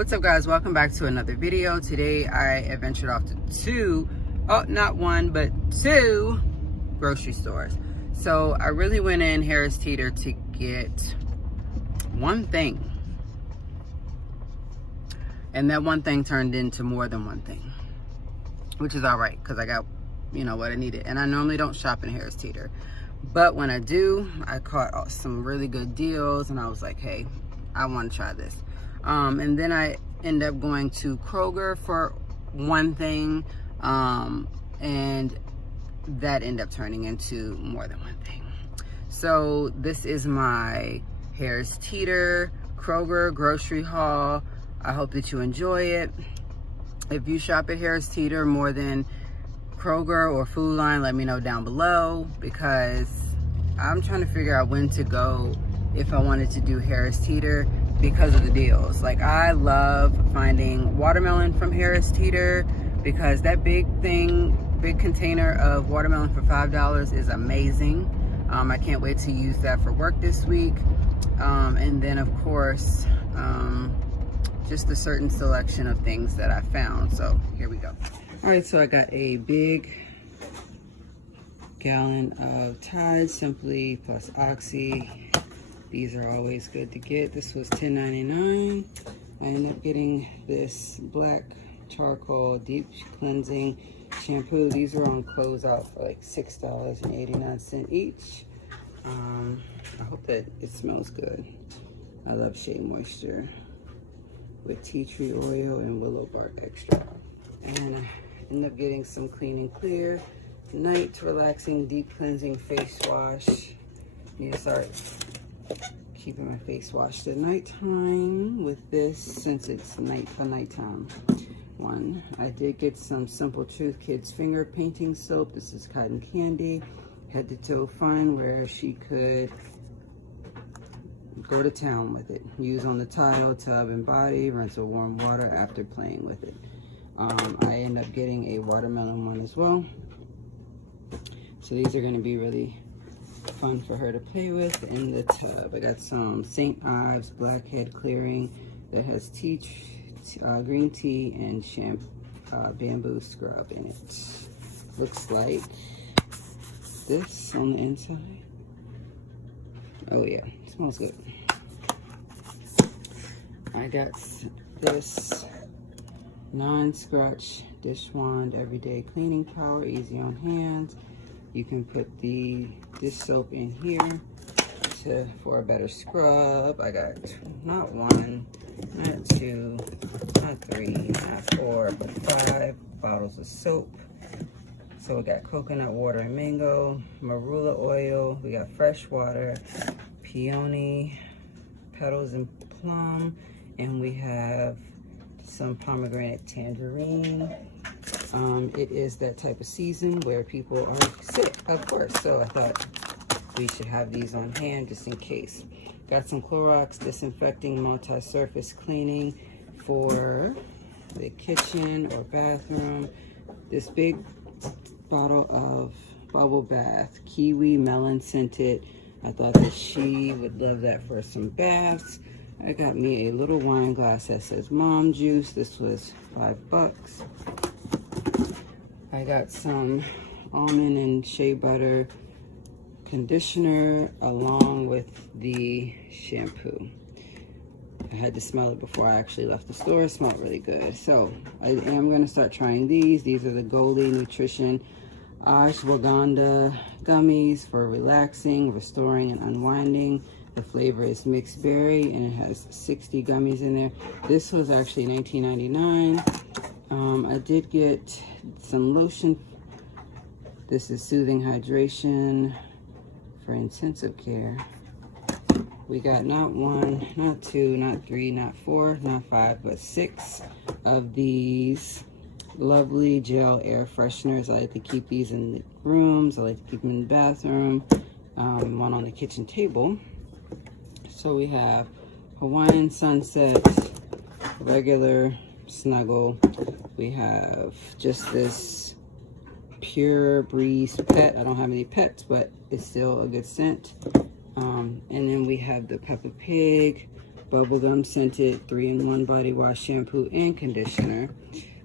What's up, guys? Welcome back to another video. Today I ventured off to not one but two grocery stores. So I really went in Harris Teeter to get one thing, and that one thing turned into more than one thing, which is all right because I got what I needed. And I normally don't shop in Harris Teeter, but when I do, I caught some really good deals and I was like, hey, I want to try this. And then I end up going to Kroger for one thing, and that ended up turning into more than one thing. So this is my Harris Teeter Kroger grocery haul. I hope that you enjoy it. If you shop at Harris Teeter more than Kroger or Food Line, let me know down below, because I'm trying to figure out when to go if I wanted to do Harris Teeter because of the deals. Like, I love finding watermelon from Harris Teeter because that big container of watermelon for $5 is amazing. I can't wait to use that for work this week. And then of course, just a certain selection of things that I found. So here we go. All right, so I got a big gallon of Tide Simply plus Oxy. These are always good to get. This was $10.99. I ended up getting this black charcoal deep cleansing shampoo. These are on closeout for like $6.89 each. I hope that it smells good. I love Shea Moisture with tea tree oil and willow bark extract. And I ended up getting some Clean and Clear night relaxing deep cleansing face wash. Need to start keeping my face washed at nighttime with this, since it's nighttime one. I did get some Simple Truth Kids finger painting soap. This is cotton candy, head to toe fine, where she could go to town with it. Use on the tile, tub, and body. Rinse with warm water after playing with it. I end up getting a watermelon one as well. So these are going to be really fun for her to play with in the tub. I got some St. Ives Blackhead Clearing that has green tea and bamboo scrub in it. Looks like this on the inside. Oh yeah, smells good. I got this non-scratch dish wand everyday cleaning power, easy on hands. You can put the dish soap in here for a better scrub. I got not one, not two, not three, not four, but 5 bottles of soap. So we got coconut water and mango, marula oil, we got fresh water, peony, petals and plum, and we have some pomegranate tangerine. It is that type of season where people are sick, of course, so I thought we should have these on hand just in case. Got some Clorox disinfecting multi-surface cleaning for the kitchen or bathroom. This big bottle of bubble bath, kiwi melon scented. I thought that she would love that for some baths. I got me a little wine glass that says Mom Juice. This was $5. I got some almond and shea butter conditioner along with the shampoo. I had to smell it before I actually left the store. It smelled really good. So I am going to start trying these. These are the Goldie Nutrition Ashwagandha gummies for relaxing, restoring, and unwinding. The flavor is mixed berry and it has 60 gummies in there. This was actually $19.99. I did get some lotion. This is Soothing Hydration for intensive care. We got not one, not two, not three, not four, not five, but 6 of these lovely gel air fresheners. I like to keep these in the rooms. I like to keep them in the bathroom. One on the kitchen table. So we have Hawaiian Sunset, regular Snuggle. We have just this Pure Breeze Pet. I don't have any pets, but it's still a good scent. And then we have the Peppa Pig bubblegum scented 3-in-1 body wash, shampoo, and conditioner.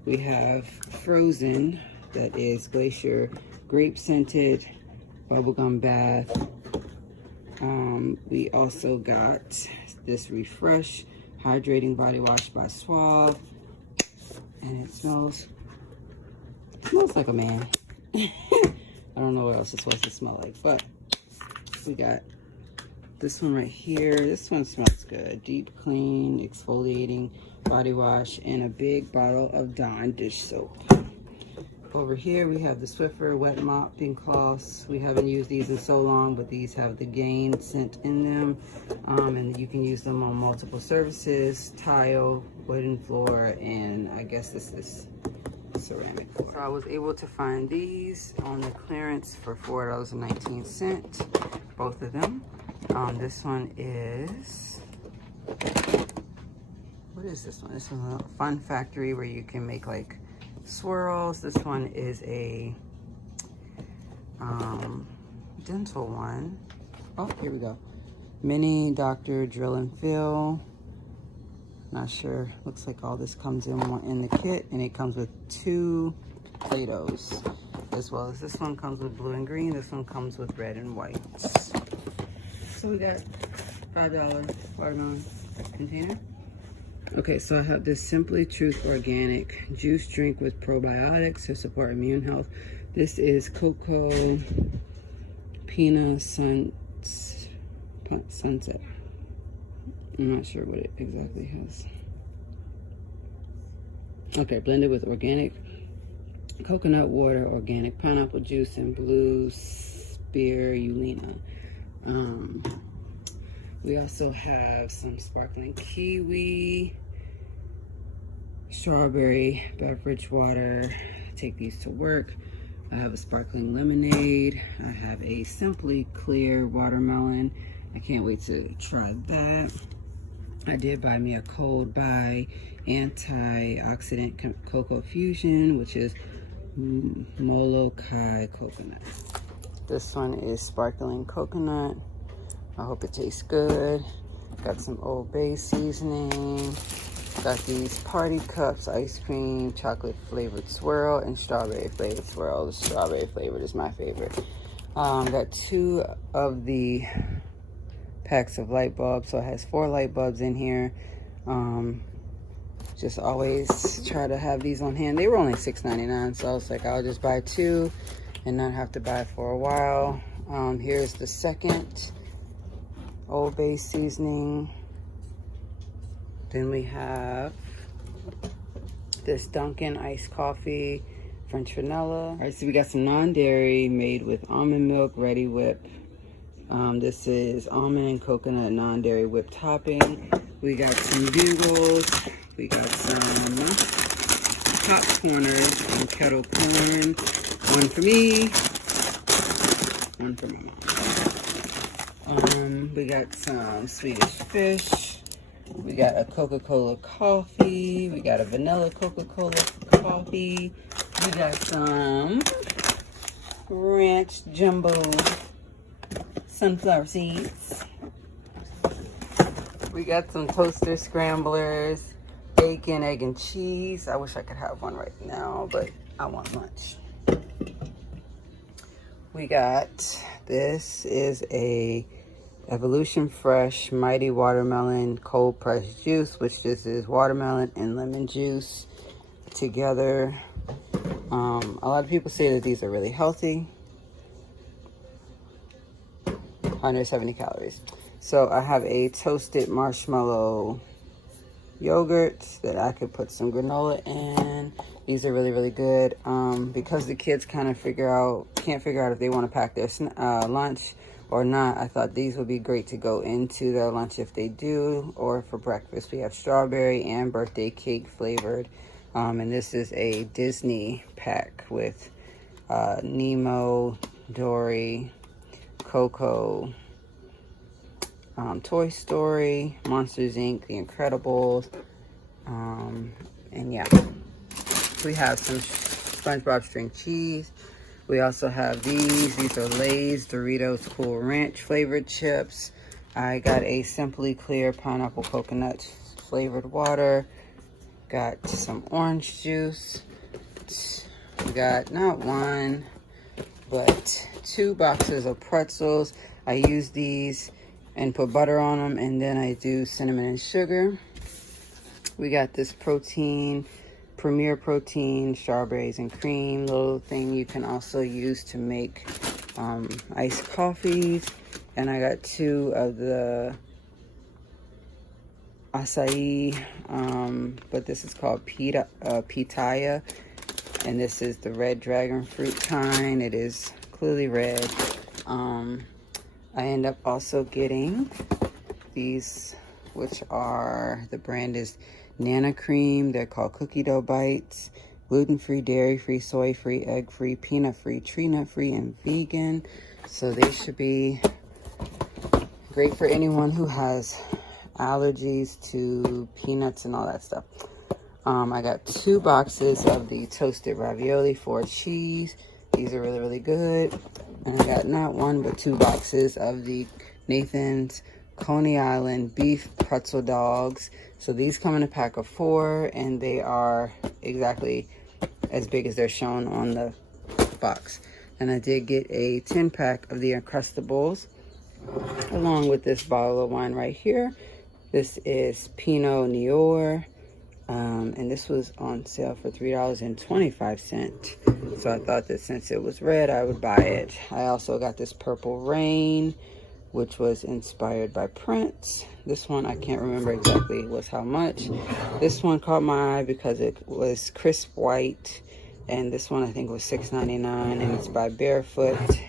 We have Frozen, that is Glacier grape scented bubblegum bath. We also got this Refresh hydrating body wash by Suave, and it smells like a man. I don't know what else it's supposed to smell like, but we got this one right here. This one smells good. Deep clean exfoliating body wash and a big bottle of Dawn dish soap. Over here we have the Swiffer wet mopping cloths. We haven't used these in so long, but these have the Gain scent in them, and you can use them on multiple surfaces: tile, wooden floor, and I guess this is ceramic floor. So I was able to find these on the clearance for $4.19, both of them. This one is, what is this one? This one's a Fun Factory where you can make like swirls. This one is a dental one. Oh, here we go. Mini Dr. Drill and Fill. Not sure. Looks like all this comes in one in the kit, and it comes with 2 Play-Dohs, as well as this one comes with blue and green. This one comes with red and white. So we got $5 watermelon container. Okay, so I have this Simply Truth Organic juice drink with probiotics to support immune health. This is Cocoa Pina Sunset. I'm not sure what it exactly has. Okay, blended with organic coconut water, organic pineapple juice, and blue spirulina. We also have some sparkling kiwi, strawberry beverage water. Take these to work. I have a sparkling lemonade. I have a Simply Clear watermelon. I can't wait to try that. I did buy me a Cold Buy antioxidant cocoa fusion, which is Molokai coconut. This one is sparkling coconut. I hope it tastes good. Got some Old Bay seasoning. Got these party cups, ice cream, chocolate flavored swirl, and strawberry flavored swirl. The strawberry flavored is my favorite. Got 2 of the packs of light bulbs, so it has 4 light bulbs in here. Just always try to have these on hand. They were only $6.99, so I was like, I'll just buy 2 and not have to buy for a while. Here's the second Old Bay seasoning. Then we have this Dunkin' iced coffee, French vanilla. All right, so we got some non-dairy made with almond milk, ready whip. This is almond and coconut non-dairy whipped topping. We got some bugles. We got some popcorners and kettle corn. One for me, one for my mom. We got some Swedish fish. We got a Coca-Cola coffee. We got a vanilla Coca-Cola coffee. We got some ranch jumbo sunflower seeds. We got some toaster scramblers, bacon, egg, and cheese. I wish I could have one right now, but I want lunch. We got, this is a Evolution Fresh Mighty Watermelon Cold Pressed Juice, which this is watermelon and lemon juice together. A lot of people say that these are really healthy. 170 calories. So I have a toasted marshmallow yogurt that I could put some granola in. These are really, really good. Because the kids kind of can't figure out if they want to pack their lunch or not, I thought these would be great to go into their lunch if they do, or for breakfast. We have strawberry and birthday cake flavored. And this is a Disney pack with Nemo, Dory, Coco, Toy Story, Monsters Inc., The Incredibles, and yeah. We have some SpongeBob string cheese. We also have these. These are Lay's Doritos Cool Ranch flavored chips. I got a Simply Clear pineapple coconut flavored water. Got some orange juice. We got not one, but 2 boxes of pretzels. I use these and put butter on them, and then I do cinnamon and sugar. We got this protein, Premier Protein, strawberries and cream, little thing you can also use to make iced coffees. And I got 2 of the acai, but this is called pitaya, and this is the red dragon fruit kind. It is clearly red. I end up also getting these, which are, the brand is Nana Cream. They're called cookie dough bites. Gluten-free, dairy-free, soy-free, egg-free, peanut-free, tree nut-free, and vegan. So they should be great for anyone who has allergies to peanuts and all that stuff. I got 2 boxes of the toasted ravioli for cheese. These are really, really good. And I got not 1, but 2 boxes of the Nathan's Coney Island beef pretzel dogs. So these come in a pack of 4, and they are exactly as big as they're shown on the box. And I did get a 10-pack of the Uncrustables, along with this bottle of wine right here. This is Pinot Noir, and this was on sale for $3.25. So I thought that since it was red, I would buy it. I also got this Purple Rain, which was inspired by Prince. This one, I can't remember exactly was how much. This one caught my eye because it was crisp white, and this one I think was $6.99, and it's by Barefoot.